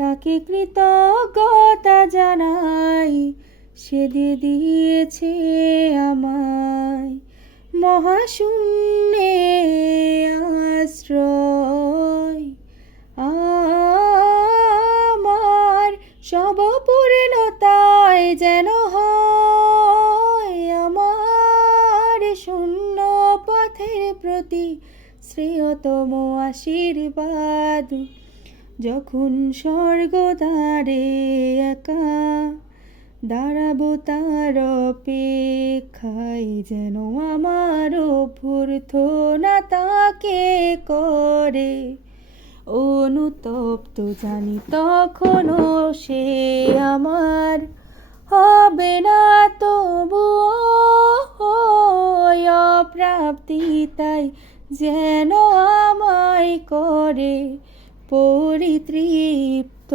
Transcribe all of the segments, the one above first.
তাকে কৃতজ্ঞতা জানাই, সে দিয়ে দিয়েছে আমায় মহাশূন্যে আশ্রয়। আমার সব পূর্ণতায় যেন হয় আমার শূন্য পথের প্রতি শ্রেয়তম আশীর্বাদ। যখন স্বর্গদ্বারে একা দাঁড়াবো তার অপেক্ষায়, যেন আমার অভ্যর্থনা তাকে করে অনুতপ্ত, জানি তখনও সে আমার হবে না তবুও অপ্রাপ্তি, তাই যেন আমায় করে পরিতৃপ্ত।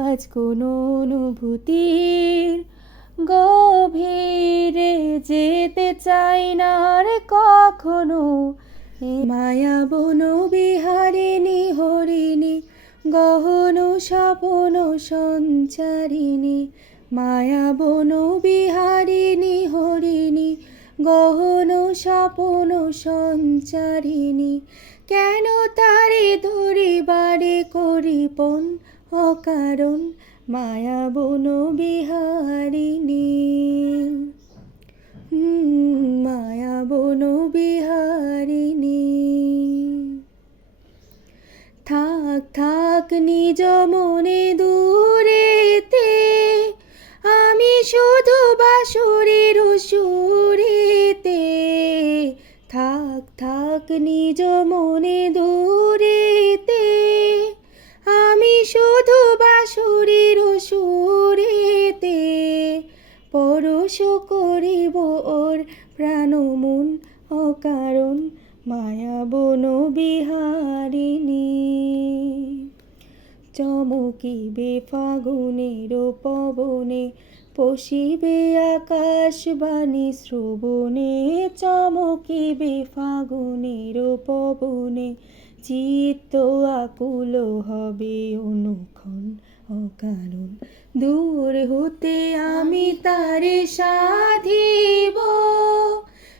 আজ কোনো অনুভূতির গভীরে যেতে চাই না আর কখনো, মায়া বন বিহারিণী হরিণী গহন স্বপন সঞ্চারিণী। মায়া বন বিহারিণী হরিণী গহন স্বপন সঞ্চারিণী। কেন তারে ধরিবারে করিপন অকারণ মায়া বন বিহারিণী। মায়া বন বিহারিণী। থাক থাক নিজ মনে দূরেতে, আমি শুধু বাঁশুরির সুরেতে। থাক থাক নিজ মনে দূরেতে, আমি শুধু বাঁশুরির সুরেতে। পরশ করিব ওর প্রাণ মন অকারণ মায়া বন বিহারিণী। চমকিবে ফাগুনের পবনে, পশিবে আকাশবাণী শ্রবণে। চমকিবে ফাগুনের পবনে, চিত্ত আকুল হবে অনুক্ষণ অকারণ। দূর হতে আমি তারে সাধিব,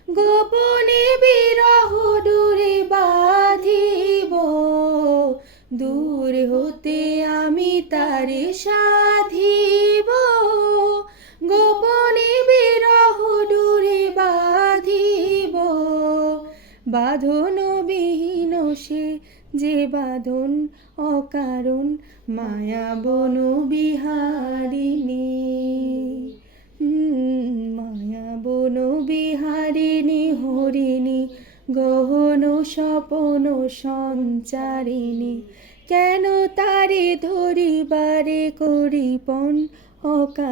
গোপনে বিরহ ডোরে বাঁধিব। দূর হতে আমি তারে সাধিব, গোপনে বিরহ ডোরে বাঁধিব। বাঁধন বিহীন সে যে বাঁধন অকারণ মায়া বন বিহারিণী। মায়া বন বিহারিণী হরিণী গহন স্বপন সঞ্চারিণী। কেন তারে ধরিবারে করিপন অকারণ।